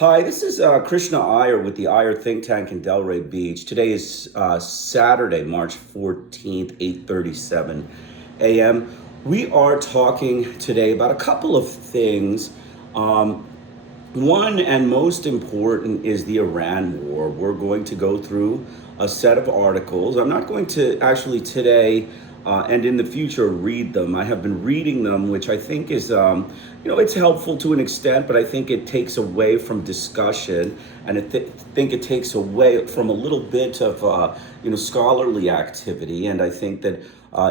Hi, this is Krishna Iyer with the Iyer think tank in Delray Beach. Today is Saturday, March 14th, 8:37 a.m. We are talking today about a couple of things. One and most important is the Iran war. We're going to go through a set of articles. I'm not going to actually today and in the future read them. I have been reading them, which I think is, it's helpful to an extent, but I think it takes away from discussion, and think it takes away from a little bit of, scholarly activity. And I think that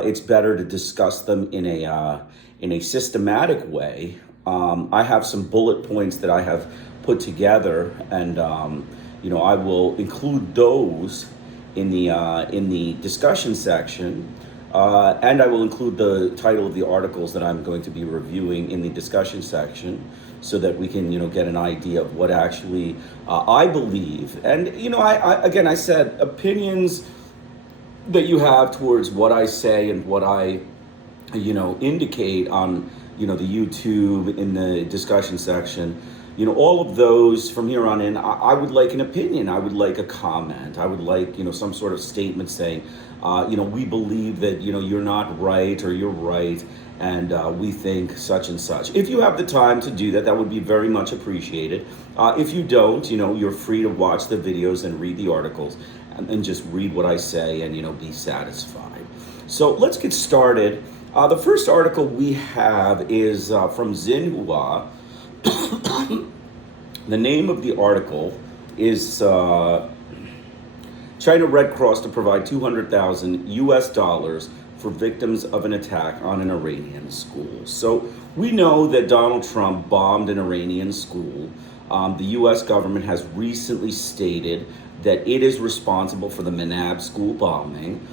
it's better to discuss them in a systematic way. I have some bullet points that I have put together, and I will include those in the discussion section, and I will include the title of the articles that I'm going to be reviewing in the discussion section, so that we can get an idea of what actually I believe. And I said opinions that you have towards what I say and what I indicate on the YouTube in the discussion section, all of those from here on in, I would like an opinion. I would like a comment. I would like, some sort of statement saying, we believe that, you're not right or you're right, and we think such and such. If you have the time to do that, that would be very much appreciated. If you don't, you're free to watch the videos and read the articles, and then just read what I say and, be satisfied. So let's get started. The first article we have is from Xinhua. The name of the article is China Red Cross to provide $200,000 for victims of an attack on an Iranian school. So we know that Donald Trump bombed an Iranian school. The U.S. government has recently stated that it is responsible for the Minab school bombing.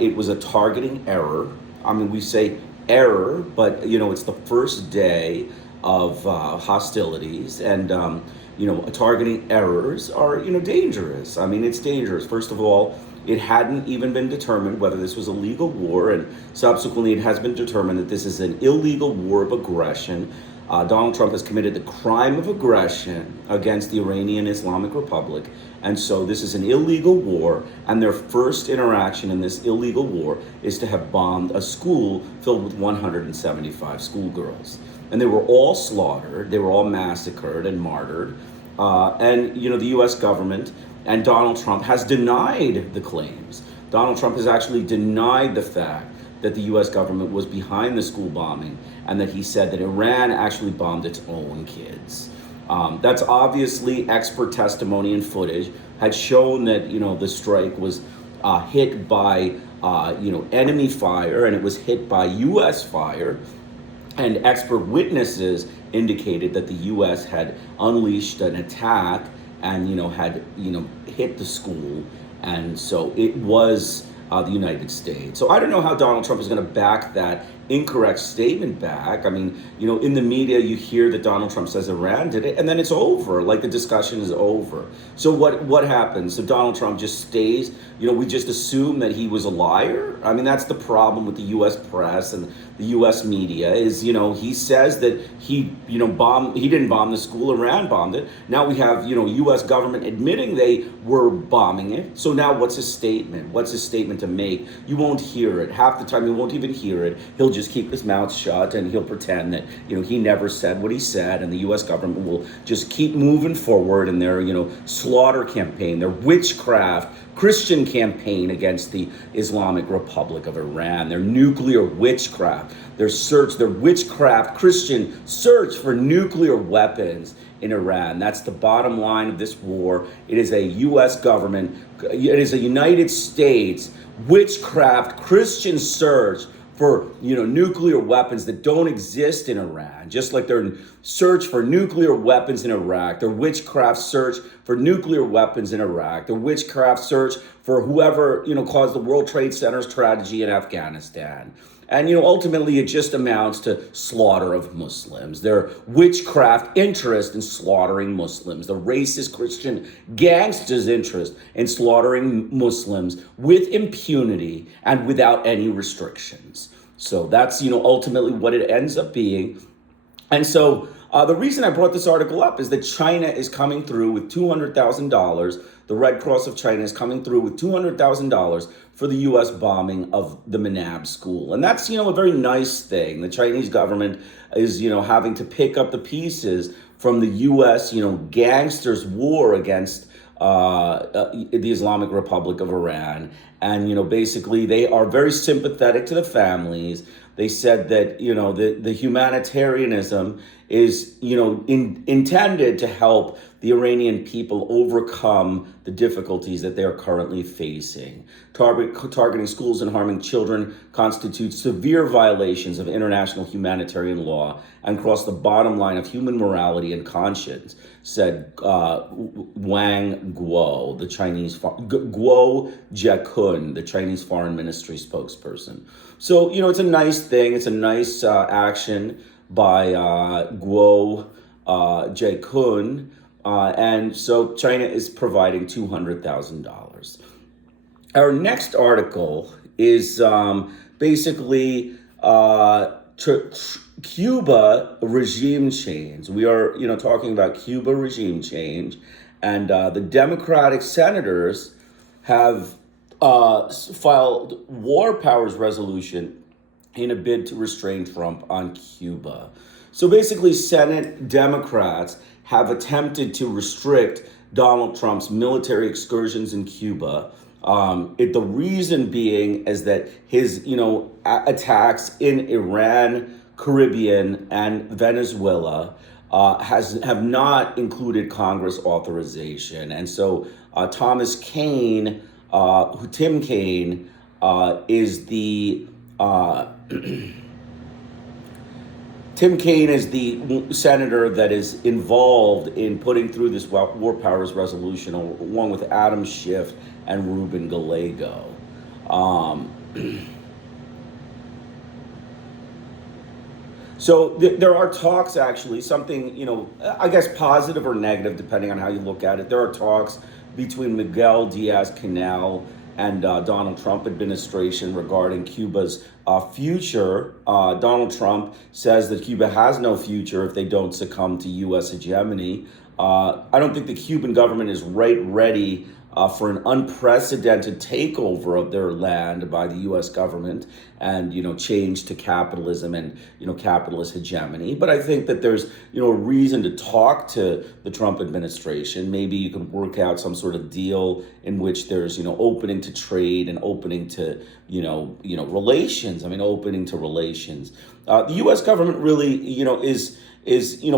It was a targeting error. I mean, we say error, but it's the first day of hostilities, and targeting errors are dangerous. I mean, it's dangerous. First of all, it hadn't even been determined whether this was a legal war, and subsequently it has been determined that this is an illegal war of aggression. Donald Trump has committed the crime of aggression against the Iranian Islamic Republic, and so this is an illegal war, and their first interaction in this illegal war is to have bombed a school filled with 175 schoolgirls. And they were all slaughtered, they were all massacred and martyred, and the U.S. government and Donald Trump has denied the claims. Donald Trump has actually denied the fact that the U.S. government was behind the school bombing, and that he said that Iran actually bombed its own kids. That's obviously expert testimony and footage had shown that the strike was hit by enemy fire, and it was hit by U.S. fire, and expert witnesses indicated that the U.S. had unleashed an attack and had hit the school, and so it was the United States. So I don't know how Donald Trump is going to back that incorrect statement back. I mean, in the media, you hear that Donald Trump says Iran did it, and then it's over, like the discussion is over. So what happens? So Donald Trump just stays, we just assume that he was a liar? I mean, that's the problem with the U.S. press and the U.S. media is, he says that he didn't bomb the school, Iran bombed it. Now we have, U.S. government admitting they were bombing it. So now what's his statement? What's his statement to make? You won't hear it. Half the time you won't even hear it. He'll just keep his mouth shut, and he'll pretend that he never said what he said, and the U.S. government will just keep moving forward in their slaughter campaign, their witchcraft Christian campaign against the Islamic Republic of Iran, their nuclear witchcraft, their witchcraft Christian search for nuclear weapons in Iran. That's the bottom line of this war. It is a U.S. government, it is a United States witchcraft Christian search for nuclear weapons that don't exist in Iran, just like their search for nuclear weapons in Iraq, their witchcraft search for nuclear weapons in Iraq, their witchcraft search for whoever caused the World Trade Center's tragedy in Afghanistan. And ultimately it just amounts to slaughter of Muslims, their witchcraft interest in slaughtering Muslims, the racist Christian gangsters' interest in slaughtering Muslims with impunity and without any restrictions. So that's ultimately what it ends up being. And so The reason I brought this article up is that China is coming through with $200,000. The Red Cross of China is coming through with $200,000 for the U.S. bombing of the Minab school. And that's, a very nice thing. The Chinese government is, having to pick up the pieces from the U.S., gangsters' war against the Islamic Republic of Iran. And, basically they are very sympathetic to the families. They said that, the humanitarianism is, intended to help the Iranian people overcome the difficulties that they are currently facing. Targeting schools and harming children constitutes severe violations of international humanitarian law and cross the bottom line of human morality and conscience, said Wang Guo, the Chinese Guo Jiakun, the Chinese Foreign Ministry spokesperson. So, it's a nice thing. It's a nice action by Guo Jiakun. And so China is providing $200,000. Our next article is basically Cuba regime change. We are, talking about Cuba regime change, and the Democratic senators have filed war powers resolution in a bid to restrain Trump on Cuba. So basically, Senate Democrats have attempted to restrict Donald Trump's military excursions in Cuba. The reason being is that his, attacks in Iran, Caribbean, and Venezuela have not included Congress authorization. And so Tim Kaine is the Tim Kaine is the senator that is involved in putting through this war powers resolution, along with Adam Schiff and Ruben Gallego. So there are talks, actually, something, I guess positive or negative, depending on how you look at it. There are talks between Miguel Diaz-Canel and Donald Trump administration regarding Cuba's future. Donald Trump says that Cuba has no future if they don't succumb to U.S. hegemony. I don't think the Cuban government is ready for an unprecedented takeover of their land by the U.S. government and, change to capitalism and, capitalist hegemony. But I think that there's, a reason to talk to the Trump administration. Maybe you can work out some sort of deal in which there's, opening to trade and opening to, relations. Opening to relations. The U.S. government really, is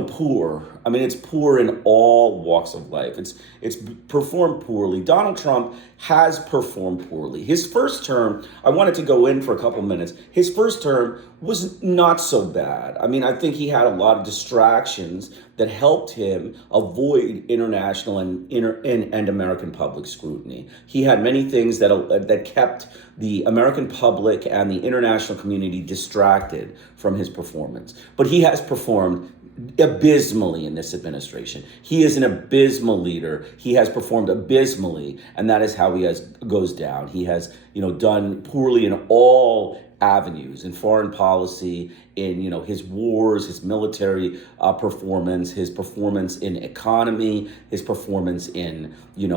poor. It's poor in all walks of life. It's performed poorly. Donald Trump has performed poorly. His first term, I wanted to go in for a couple minutes. His first term was not so bad. I think he had a lot of distractions that helped him avoid international and American public scrutiny. He had many things that kept the American public and the international community distracted from his performance. But he has performed abysmally in this administration. He is an abysmal leader. He has performed abysmally, and that is how he goes down. He has, done poorly in all avenues, in foreign policy, in, his wars, his military performance, his performance in economy, his performance in,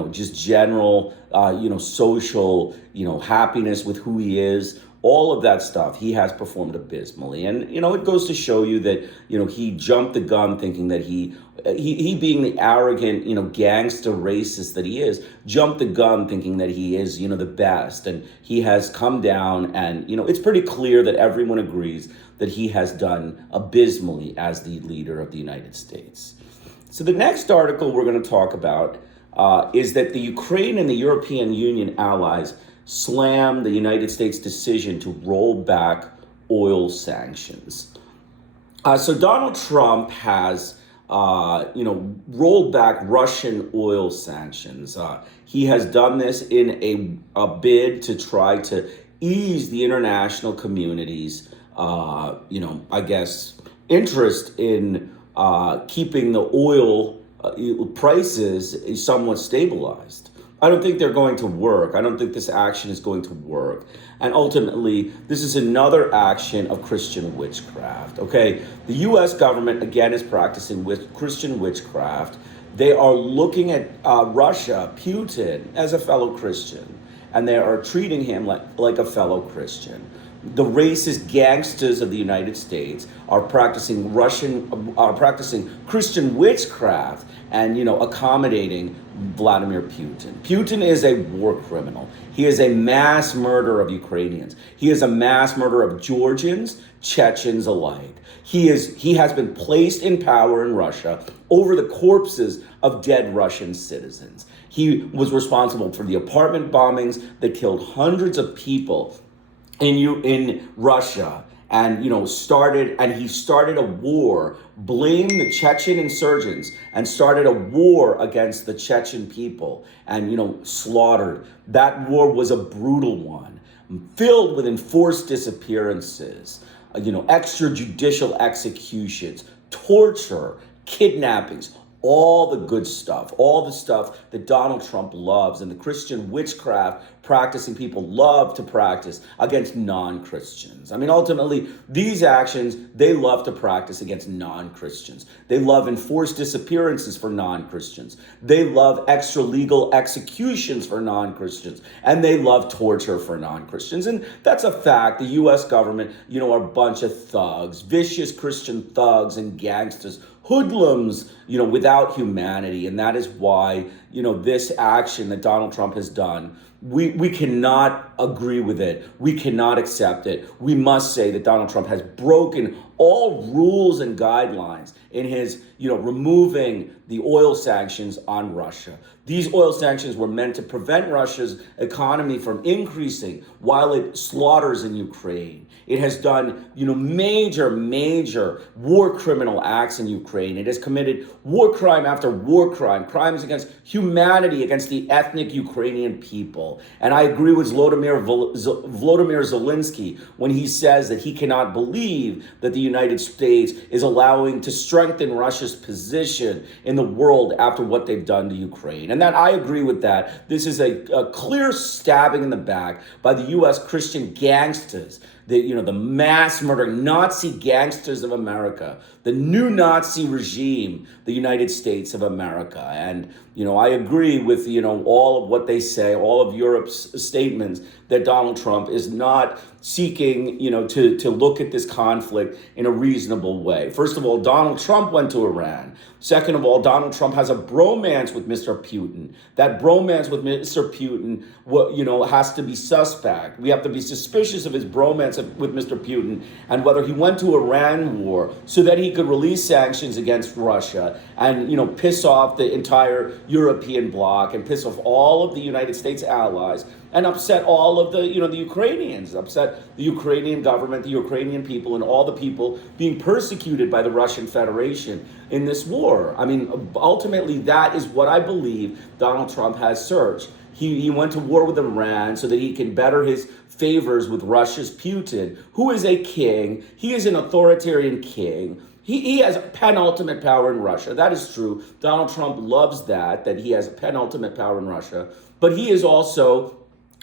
just general, social, happiness with who he is. All of that stuff, he has performed abysmally. And, it goes to show you that, he jumped the gun thinking that he being the arrogant, gangster racist that he is, jumped the gun thinking that he is, the best. And he has come down and, it's pretty clear that everyone agrees that he has done abysmally as the leader of the United States. So the next article we're going to talk about is that the Ukraine and the European Union allies slammed the United States' decision to roll back oil sanctions. So Donald Trump has, rolled back Russian oil sanctions. He has done this in a bid to try to ease the international community's, interest in keeping the oil prices somewhat stabilized. I don't think they're going to work. I don't think this action is going to work. And ultimately, this is another action of Christian witchcraft. Okay, the U.S. government again is practicing with Christian witchcraft. They are looking at Russia, Putin, as a fellow Christian, and they are treating him like a fellow Christian. The racist gangsters of the United States are practicing Christian witchcraft and, accommodating Vladimir Putin. Putin is a war criminal. He is a mass murderer of Ukrainians. He is a mass murderer of Georgians, Chechens alike. He has been placed in power in Russia over the corpses of dead Russian citizens. He was responsible for the apartment bombings that killed hundreds of people in Russia, and he started a war, blamed the Chechen insurgents, and started a war against the Chechen people, and slaughtered. That war was a brutal one, filled with enforced disappearances, extrajudicial executions, torture, kidnappings, all the good stuff, all the stuff that Donald Trump loves and the Christian witchcraft practicing people love to practice against non-Christians. I mean, ultimately, these actions, they love to practice against non-Christians. They love enforced disappearances for non-Christians. They love extra-legal executions for non-Christians. And they love torture for non-Christians. And that's a fact. The U.S. government, are a bunch of thugs, vicious Christian thugs and gangsters, hoodlums, without humanity. And that is why, this action that Donald Trump has done, we cannot agree with it. We cannot accept it. We must say that Donald Trump has broken all rules and guidelines in his, removing the oil sanctions on Russia. These oil sanctions were meant to prevent Russia's economy from increasing while it slaughters in Ukraine. It has done, major war criminal acts in Ukraine. It has committed war crime after war crime, crimes against humanity, against the ethnic Ukrainian people. And I agree with Volodymyr Zelensky when he says that he cannot believe that the United States is allowing to strengthen Russia's position in the world after what they've done to Ukraine. And that I agree with that. This is a clear stabbing in the back by the U.S. Christian gangsters, the mass murdering Nazi gangsters of America, the new Nazi regime, the United States of America. And, I agree with, all of what they say, all of Europe's statements that Donald Trump is not seeking, to look at this conflict in a reasonable way. First of all, Donald Trump went to Iran. Second of all, Donald Trump has a bromance with Mr. Putin. That bromance with Mr. Putin, has to be suspect. We have to be suspicious of his bromance with Mr. Putin and whether he went to Iran war so that he could release sanctions against Russia and, piss off the entire European bloc and piss off all of the United States allies and upset all of the, the Ukrainians, upset the Ukrainian government, the Ukrainian people, and all the people being persecuted by the Russian Federation in this war. I mean, ultimately, that is what I believe Donald Trump has searched. He went to war with Iran so that he can better his favors with Russia's Putin, who is a king. He is an authoritarian king. He has penultimate power in Russia. That is true. Donald Trump loves that he has penultimate power in Russia. But he is also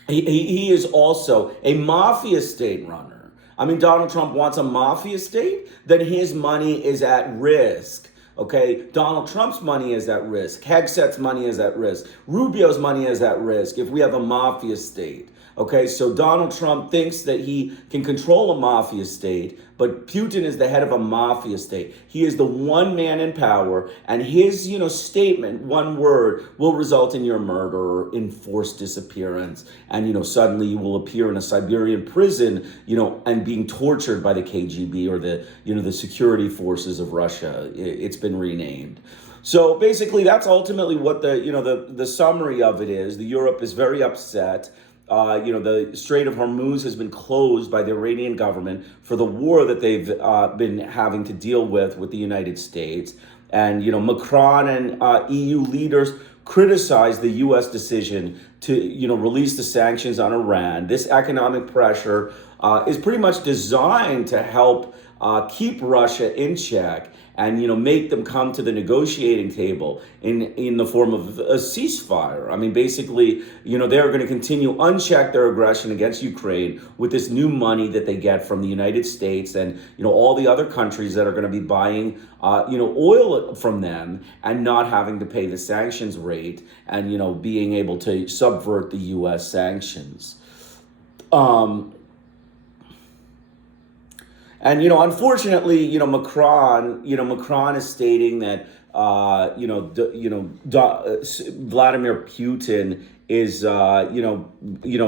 a mafia state runner. I mean, Donald Trump wants a mafia state, then his money is at risk. Okay, Donald Trump's money is at risk. Hegset's money is at risk. Rubio's money is at risk if we have a mafia state. Okay, so Donald Trump thinks that he can control a mafia state, but Putin is the head of a mafia state. He is the one man in power, and his, statement, one word, will result in your murder or enforced disappearance. And, suddenly you will appear in a Siberian prison, and being tortured by the KGB or the security forces of Russia. It's been renamed. So basically, that's ultimately what the summary of it is. Europe is very upset. The Strait of Hormuz has been closed by the Iranian government for the war that they've been having to deal with the United States. And, Macron and EU leaders criticized the U.S. decision to, release the sanctions on Iran. This economic pressure is pretty much designed to help keep Russia in check and make them come to the negotiating table in the form of a ceasefire. I mean, basically, they're going to continue uncheck their aggression against Ukraine with this new money that they get from the United States and all the other countries that are going to be buying oil from them and not having to pay the sanctions rate and being able to subvert the U.S. sanctions. And unfortunately, Macron is stating that Vladimir Putin is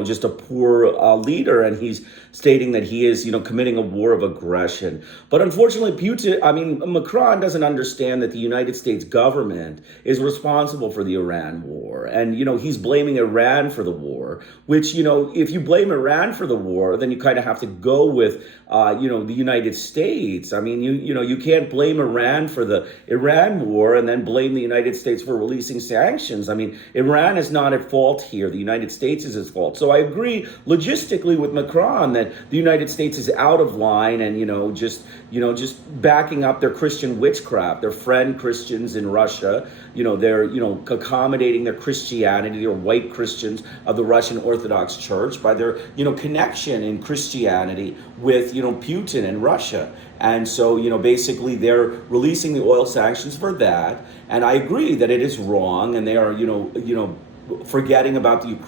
just a poor leader, and he's stating that he is committing a war of aggression. But unfortunately, Macron doesn't understand that the United States government is responsible for the Iran war, and he's blaming Iran for the war. Which if you blame Iran for the war, then you kind of have to go with the United States. I mean, you can't blame Iran for the Iran war and then blame the United States for releasing sanctions. I mean, Iran is not at fault here. The United States is at fault. So I agree logistically with Macron that the United States is out of line and just backing up their Christian witchcraft, their friend Christians in Russia. They're accommodating their Christianity, or white Christians of the Russian Orthodox Church, by their connection in Christianity with Putin and Russia. And so basically they're releasing the oil sanctions for that. And I agree that it is wrong, and they are forgetting about the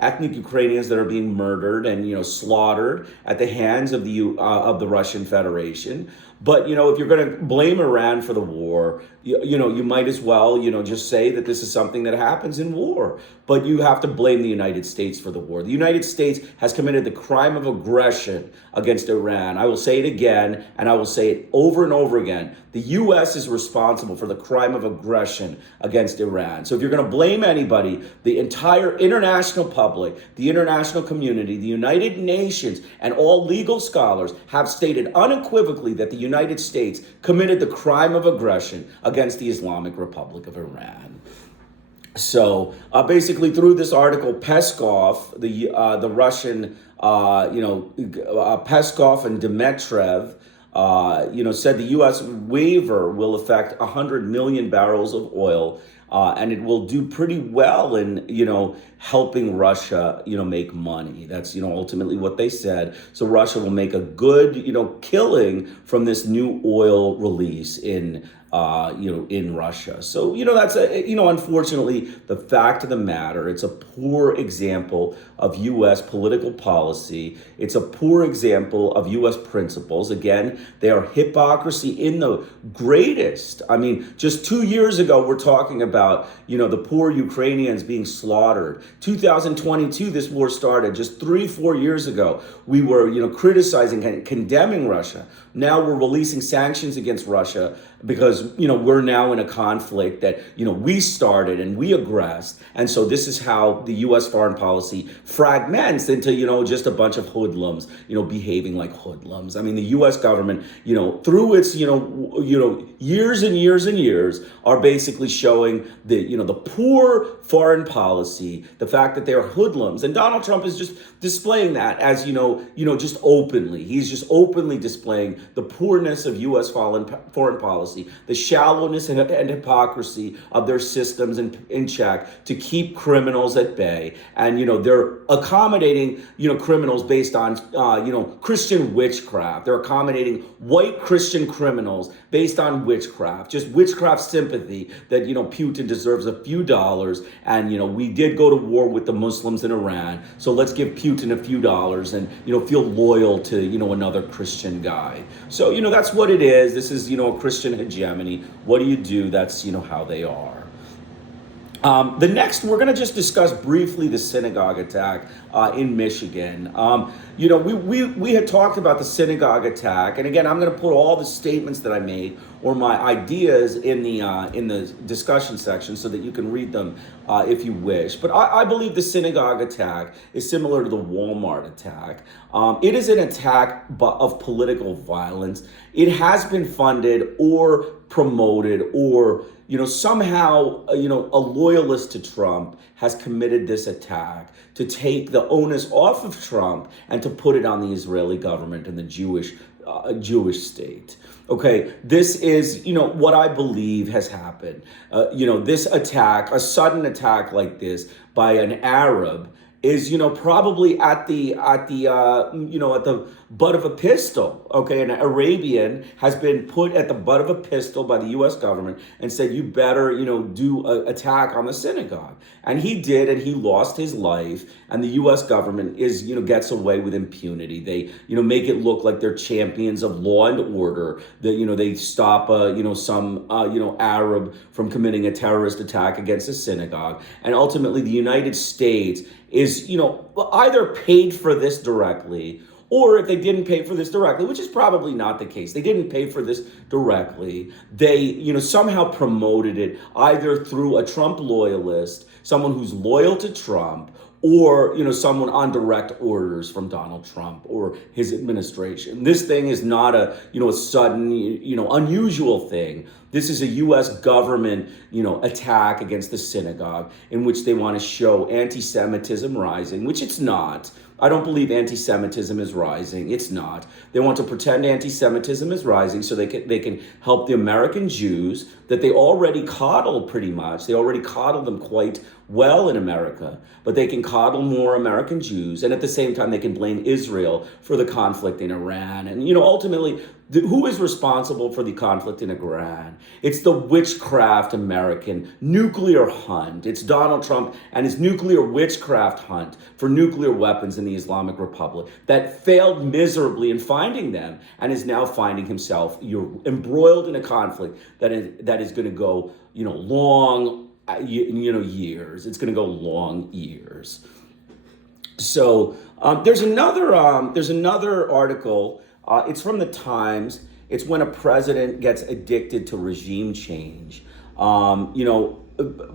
ethnic Ukrainians that are being murdered and slaughtered at the hands of the Russian Federation. But if you're going to blame Iran for the war, you might as well just say that this is something that happens in war. But you have to blame the United States for the war. The United States has committed the crime of aggression against Iran. I will say it again, and I will say it over and over again. The U.S. is responsible for the crime of aggression against Iran. So if you're going to blame anybody, the entire international public, the international community, the United Nations, and all legal scholars have stated unequivocally that the United States committed the crime of aggression against the Islamic Republic of Iran. So basically, through this article, Peskov, the Russian, Peskov and Dmitriev, said the U.S. waiver will affect 100 million barrels of oil, and it will do pretty well in, helping Russia, make money. That's, ultimately what they said. So Russia will make a good, killing from this new oil release in Russia. So, that's unfortunately the fact of the matter. It's a poor example of U.S. political policy. It's a poor example of U.S. principles. Again, they are hypocrisy in the greatest. I mean, just 2 years ago, we're talking about, the poor Ukrainians being slaughtered. 2022, this war started. Just 3-4 years ago, we were, criticizing and condemning Russia. Now we're releasing sanctions against Russia because, we're now in a conflict that, we started and we aggressed. And so this is how the U.S. foreign policy fragments into, just a bunch of hoodlums, behaving like hoodlums. I mean, the U.S. government, through its, years and years and years are basically showing the poor foreign policy, the fact that they're hoodlums. And Donald Trump is just displaying that as, just openly. He's just openly displaying the poorness of U.S. foreign policy, the shallowness and hypocrisy of their systems in check to keep criminals at bay. And, they're accommodating, criminals based on, Christian witchcraft. They're accommodating white Christian criminals based on witchcraft, just witchcraft sympathy that, Putin deserves a few dollars. And, we did go to war with the Muslims in Iran. So let's give Putin a few dollars and, feel loyal to, another Christian guy. So, that's what it is. This is, a Christian hegemony. What do you do? That's, how they are. The next, we're going to just discuss briefly the synagogue attack in Michigan. We had talked about the synagogue attack, and again, I'm going to put all the statements that I made or my ideas in the discussion section so that you can read them if you wish. But I believe the synagogue attack is similar to the Walmart attack. It is an attack of political violence. It has been funded or promoted or somehow, a loyalist to Trump has committed this attack to take the onus off of Trump and to put it on the Israeli government and the Jewish Jewish state. Okay, this is, what I believe has happened. This attack, a sudden attack like this by an Arab is, probably at the butt of a pistol. Okay, an Arabian has been put at the butt of a pistol by the U.S. government and said, you better, do an attack on the synagogue. And he did, and he lost his life. And the U.S. government gets away with impunity. They, make it look like they're champions of law and order. That, they stop, some, Arab from committing a terrorist attack against a synagogue. And ultimately, the United States is, either paid for this directly, or if they didn't pay for this directly, which is probably not the case, they didn't pay for this directly, they, somehow promoted it either through a Trump loyalist, someone who's loyal to Trump, or, someone on direct orders from Donald Trump or his administration. This thing is not a, a sudden, unusual thing. This is a U.S. government, attack against the synagogue in which they want to show anti-Semitism rising, which it's not. I don't believe anti-Semitism is rising. It's not. They want to pretend anti-Semitism is rising so they can help the American Jews that they already coddle pretty much. They already coddle them quite well in America, but they can coddle more American Jews. And at the same time, they can blame Israel for the conflict in Iran. And, ultimately, who is responsible for the conflict in Iran? It's the witchcraft American nuclear hunt. It's Donald Trump and his nuclear witchcraft hunt for nuclear weapons in the Islamic Republic that failed miserably in finding them and is now finding himself embroiled in a conflict that is going to go, long, years. It's going to go long years. So there's another article. It's from the Times. It's when a president gets addicted to regime change.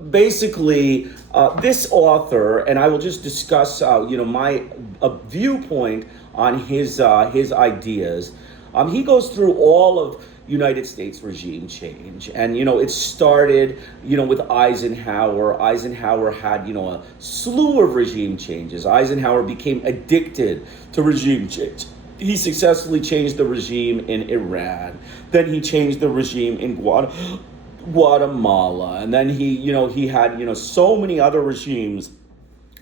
Basically, this author, and I will just discuss, my viewpoint on his ideas. He goes through all of United States regime change, and it started, with Eisenhower. Eisenhower had, a slew of regime changes. Eisenhower became addicted to regime change. He successfully changed the regime in Iran. Then he changed the regime in Guatemala. And then he had, so many other regimes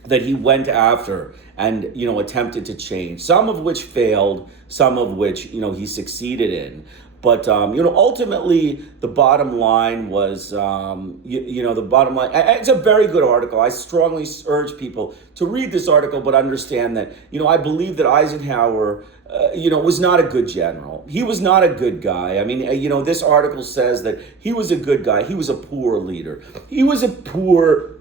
that he went after and, attempted to change. Some of which failed, some of which, he succeeded in. But, ultimately, the bottom line was, the bottom line, it's a very good article. I strongly urge people to read this article, but understand that, I believe that Eisenhower, was not a good general. He was not a good guy. I mean, this article says that he was a good guy. He was a poor leader. He was a poor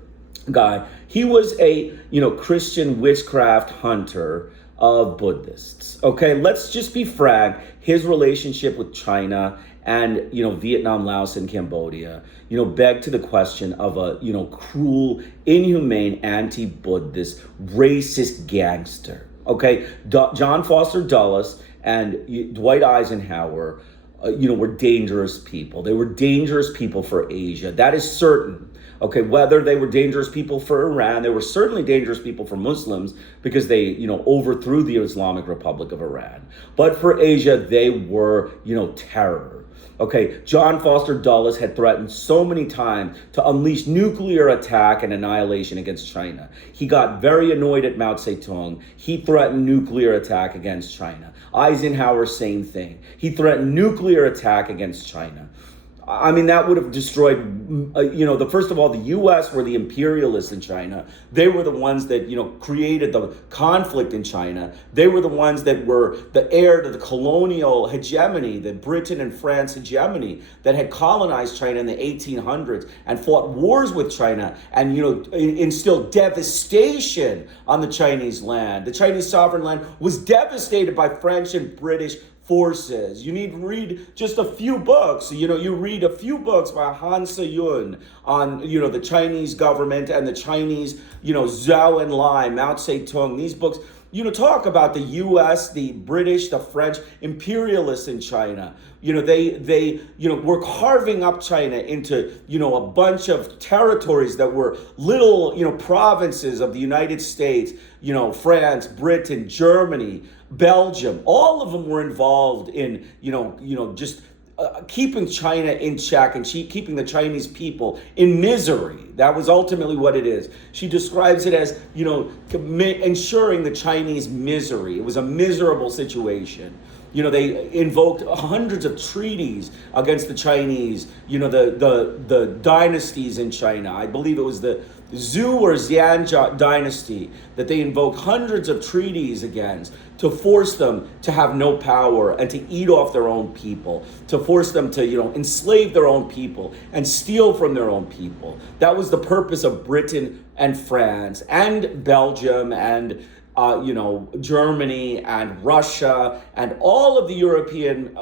guy. He was a, Christian witchcraft hunter of Buddhists. Okay, let's just be frank. His relationship with China and, Vietnam, Laos, and Cambodia, beg to the question of a, cruel, inhumane, anti-Buddhist, racist gangster. Okay, John Foster Dulles and Dwight Eisenhower, were dangerous people. They were dangerous people for Asia. That is certain. Okay, whether they were dangerous people for Iran, they were certainly dangerous people for Muslims because they, overthrew the Islamic Republic of Iran. But for Asia, they were, terror. Okay, John Foster Dulles had threatened so many times to unleash nuclear attack and annihilation against China. He got very annoyed at Mao Zedong. He threatened nuclear attack against China. Eisenhower, same thing. He threatened nuclear attack against China. I mean, that would have destroyed, first of all, the U.S. were the imperialists in China. They were the ones that, created the conflict in China. They were the ones that were the heir to the colonial hegemony, the Britain and France hegemony that had colonized China in the 1800s and fought wars with China and, instilled devastation on the Chinese land. The Chinese sovereign land was devastated by French and British forces. You need to read just a few books. You read a few books by Han Se-yun on, the Chinese government and the Chinese, Zhou Enlai, Mao Zedong. These books, talk about the U.S., the British, the French imperialists in China. They were carving up China into, a bunch of territories that were little, provinces of the United States, France, Britain, Germany, Belgium, all of them were involved in, just keeping China in check and keeping the Chinese people in misery. That was ultimately what it is. She describes it as, ensuring the Chinese misery. It was a miserable situation. They invoked hundreds of treaties against the Chinese, the dynasties in China. I believe it was the Zhou or Xian dynasty that they invoked hundreds of treaties against to force them to have no power and to eat off their own people, to force them to, enslave their own people and steal from their own people. That was the purpose of Britain and France and Belgium and Germany and Russia and all of the European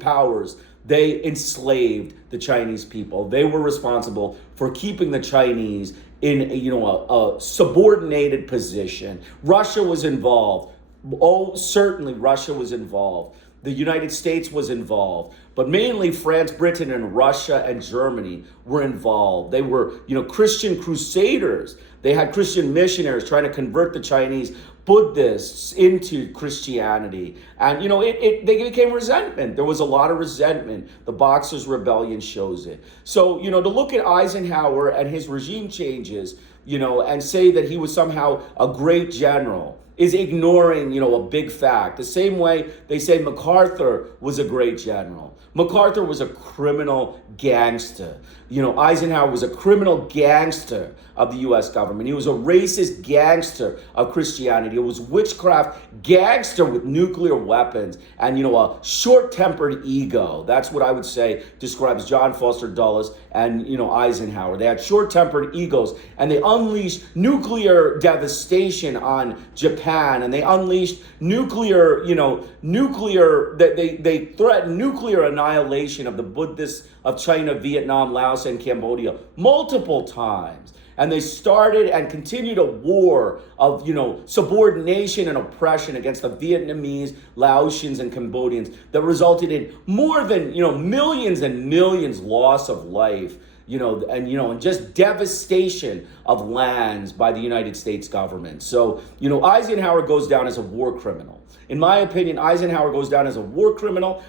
powers. They enslaved the Chinese people. They were responsible for keeping the Chinese in a subordinated position. Russia was involved. Oh, certainly Russia was involved. The United States was involved, but mainly France, Britain, and Russia and Germany were involved. They were, Christian crusaders. They had Christian missionaries trying to convert the Chinese Buddhists into Christianity. And, they became resentment. There was a lot of resentment. The Boxers' Rebellion shows it. So, to look at Eisenhower and his regime changes, and say that he was somehow a great general is ignoring, a big fact. The same way they say MacArthur was a great general. MacArthur was a criminal gangster. Eisenhower was a criminal gangster of the U.S. government. He was a racist gangster of Christianity. It was witchcraft gangster with nuclear weapons and, a short-tempered ego. That's what I would say describes John Foster Dulles and, Eisenhower. They had short-tempered egos and they unleashed nuclear devastation on Japan, and they unleashed nuclear, they threatened nuclear annihilation of the Buddhists of China, Vietnam, Laos, and Cambodia multiple times. And they started and continued a war of, subordination and oppression against the Vietnamese, Laotians, and Cambodians that resulted in more than, millions and millions loss of life, and just devastation of lands by the United States government. So, Eisenhower goes down as a war criminal. In my opinion, Eisenhower goes down as a war criminal,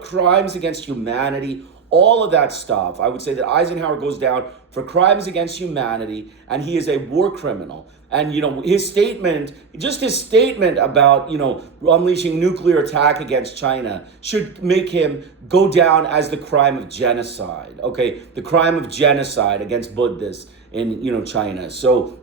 crimes against humanity, all of that stuff. I would say that Eisenhower goes down for crimes against humanity, and he is a war criminal. And, his statement about, unleashing nuclear attack against China should make him go down as the crime of genocide, okay? The crime of genocide against Buddhists in, China. So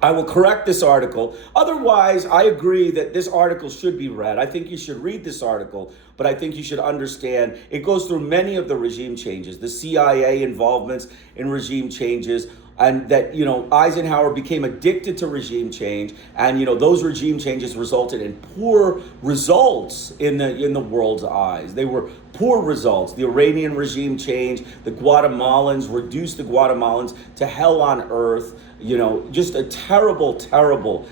I will correct this article. Otherwise, I agree that this article should be read. I think you should read this article, but I think you should understand it goes through many of the regime changes, the CIA involvements in regime changes, and that, Eisenhower became addicted to regime change, and, those regime changes resulted in poor results in the world's eyes. They were poor results. The Iranian regime change, the Guatemalans reduced the Guatemalans to hell on earth. Just a terrible, terrible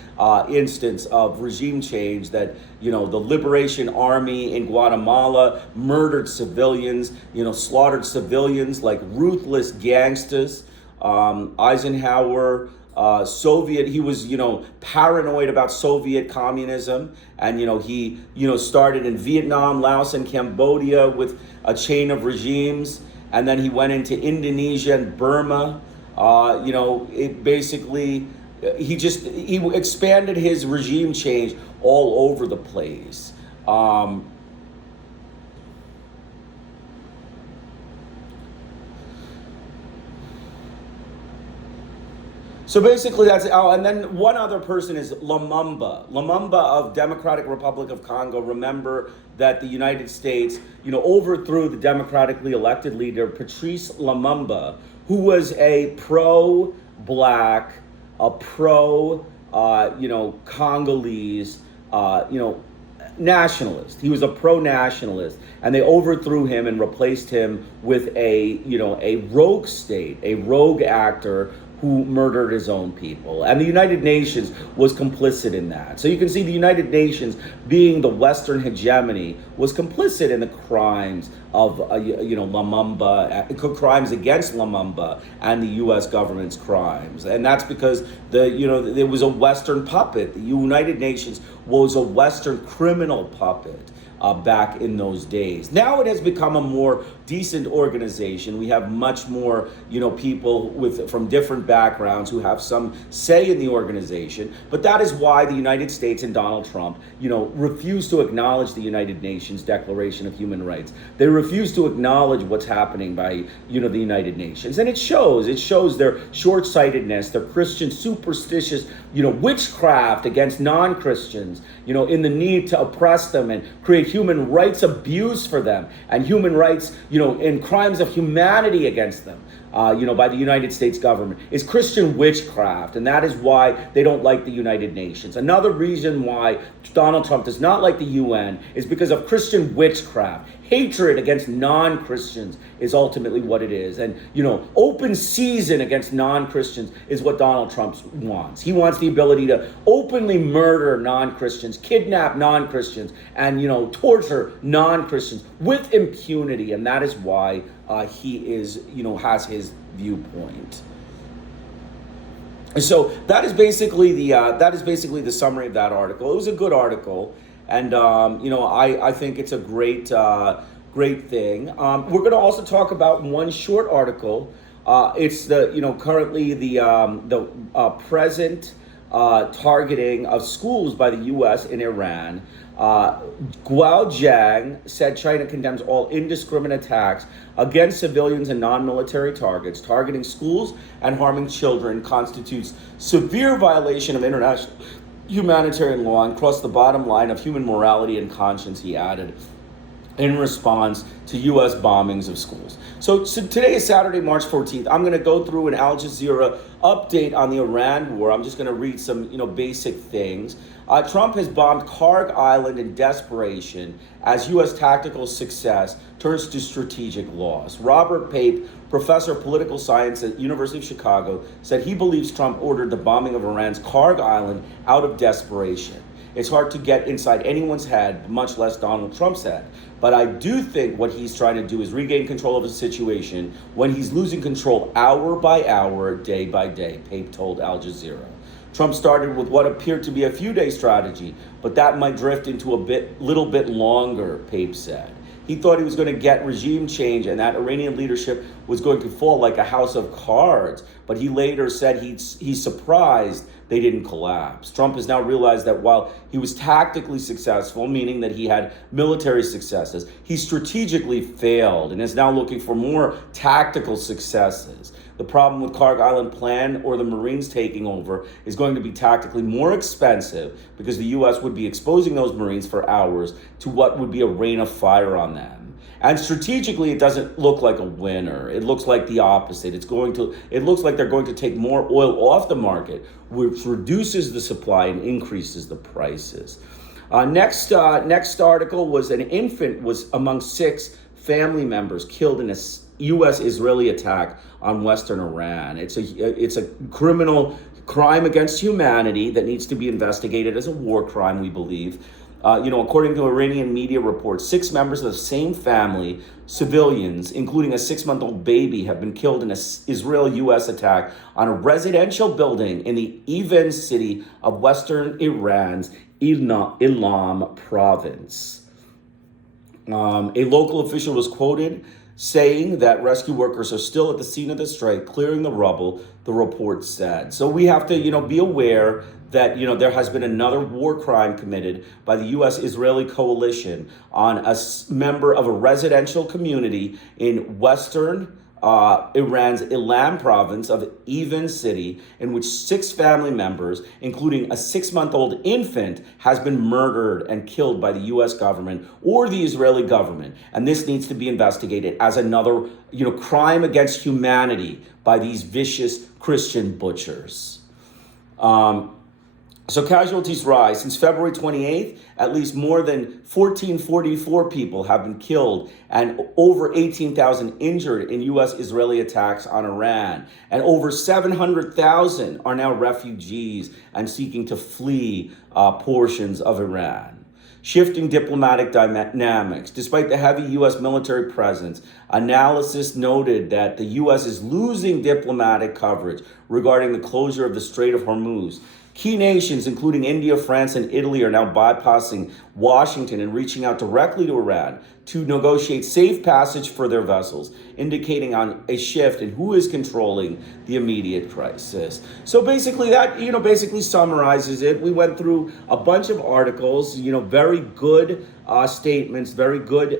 instance of regime change that, the Liberation Army in Guatemala murdered civilians, slaughtered civilians like ruthless gangsters. Eisenhower, he was, paranoid about Soviet communism. And, he, started in Vietnam, Laos, and Cambodia with a chain of regimes. And then he went into Indonesia and Burma. It basically, he expanded his regime change all over the place. So basically that's, and then one other person is Lumumba. Lumumba of Democratic Republic of Congo. Remember that the United States, overthrew the democratically elected leader, Patrice Lumumba, who was a pro-black, a Congolese, nationalist. He was a pro-nationalist, and they overthrew him and replaced him with a rogue state, a rogue actor who murdered his own people. And the United Nations was complicit in that. So you can see the United Nations, being the Western hegemony, was complicit in the crimes of Lumumba, crimes against Lumumba and the U.S. government's crimes, and that's because there was a Western puppet. The United Nations was a Western criminal puppet. Back in those days. Now it has become a more decent organization. We have much more, people from different backgrounds who have some say in the organization. But that is why the United States and Donald Trump, refuse to acknowledge the United Nations Declaration of Human Rights. They refuse to acknowledge what's happening by, the United Nations. And it shows their short-sightedness, their Christian superstitious, witchcraft against non-Christians, in the need to oppress them and create human rights abuse for them and human rights, and crimes of humanity against them, by the United States government is Christian witchcraft. And that is why they don't like the United Nations. Another reason why Donald Trump does not like the UN is because of Christian witchcraft. Hatred against non-Christians is ultimately what it is. And, open season against non-Christians is what Donald Trump wants. He wants the ability to openly murder non-Christians, kidnap non-Christians, and, torture non-Christians with impunity. And that is why he is, has his viewpoint. So that is basically the summary of that article. It was a good article. And, I think it's a great thing. We're going to also talk about one short article. It's currently the present targeting of schools by the U.S. in Iran. Guo Jiang said China condemns all indiscriminate attacks against civilians and non-military targets. Targeting schools and harming children constitutes severe violation of international humanitarian law and crossed the bottom line of human morality and conscience, he added, in response to U.S. bombings of schools. So today is Saturday, March 14th. I'm going to go through an Al Jazeera update on the Iran war. I'm just going to read some, basic things. Trump has bombed Karg Island in desperation as U.S. tactical success turns to strategic loss. Robert Pape, professor of political science at University of Chicago, said he believes Trump ordered the bombing of Iran's Karg Island out of desperation. It's hard to get inside anyone's head, much less Donald Trump's head. But I do think what he's trying to do is regain control of the situation when he's losing control hour by hour, day by day, Pape told Al Jazeera. Trump started with what appeared to be a few-day strategy, but that might drift into little bit longer, Pape said. He thought he was going to get regime change and that Iranian leadership was going to fall like a house of cards. But he later said he's surprised they didn't collapse. Trump has now realized that while he was tactically successful, meaning that he had military successes, he strategically failed and is now looking for more tactical successes. The problem with Karg Island plan or the Marines taking over is going to be tactically more expensive because the U.S. would be exposing those Marines for hours to what would be a rain of fire on them. And strategically, it doesn't look like a winner. It looks like the opposite. It looks like they're going to take more oil off the market, which reduces the supply and increases the prices. Next article was an infant was among 6 family members killed in a U.S.-Israeli attack on Western Iran. It's a criminal crime against humanity that needs to be investigated as a war crime, we believe. According to Iranian media reports, 6 members of the same family, civilians, including a 6-month-old baby, have been killed in an Israel-U.S. attack on a residential building in the Evin city of Western Iran's Ilam province. A local official was quoted saying that rescue workers are still at the scene of the strike, clearing the rubble, the report said. So we have to, be aware that, there has been another war crime committed by the U.S.-Israeli coalition on a member of a residential community in Western Iran's Ilam province of Evin city, in which 6 family members, including a 6-month-old infant, has been murdered and killed by the U.S. government or the Israeli government. And this needs to be investigated as another, crime against humanity by these vicious Christian butchers. So casualties rise. Since February 28th, at least more than 1,444 people have been killed and over 18,000 injured in U.S.-Israeli attacks on Iran. And over 700,000 are now refugees and seeking to flee portions of Iran. shifting diplomatic dynamics. Despite the heavy U.S. military presence, analysis noted that the U.S. is losing diplomatic coverage regarding the closure of the Strait of Hormuz. Key nations, including India, France, and Italy, are now bypassing Washington and reaching out directly to Iran to negotiate safe passage for their vessels, indicating on a shift in who is controlling the immediate crisis. So basically that, basically summarizes it. We went through a bunch of articles, very good statements, very good,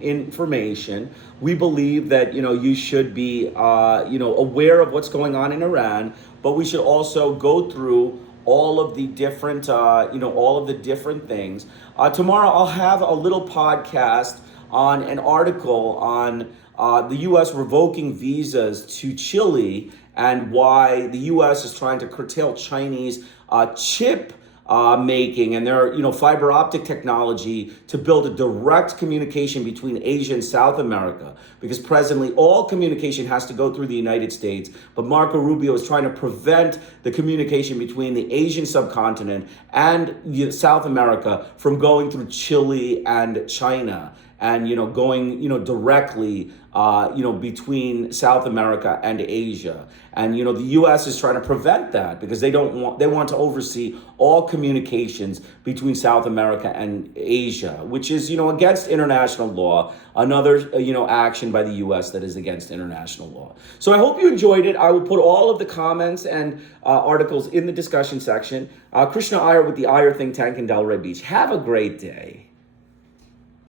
information. We believe that, you should be, aware of what's going on in Iran, but we should also go through all of the different, things. Tomorrow I'll have a little podcast on an article on the U.S. revoking visas to Chile and why the U.S. is trying to curtail Chinese chip making and their fiber optic technology to build a direct communication between Asia and South America, because presently all communication has to go through the United States, but Marco Rubio is trying to prevent the communication between the Asian subcontinent and South America from going through Chile and China and going directly between South America and Asia. And the US is trying to prevent that because they want to oversee all communications between South America and Asia, which is against international law. Another action by the US that is against international law. So I hope you enjoyed it. I will put all of the comments and articles in the discussion section. Krishna Iyer with the Iyer Think Tank in Delray Beach. Have a great day.